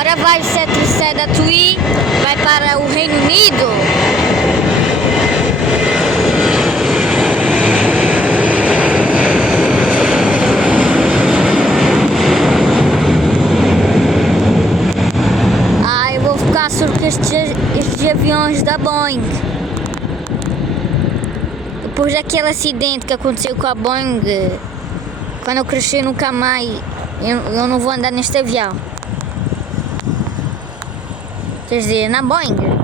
Agora vai ser da TUI, vai para o Reino Unido. Eu vou ficar sobre estes aviões da Boeing. Depois daquele acidente que aconteceu com a Boeing, quando eu cresci nunca mais, eu não vou andar neste avião. Quer dizer, na Boeing.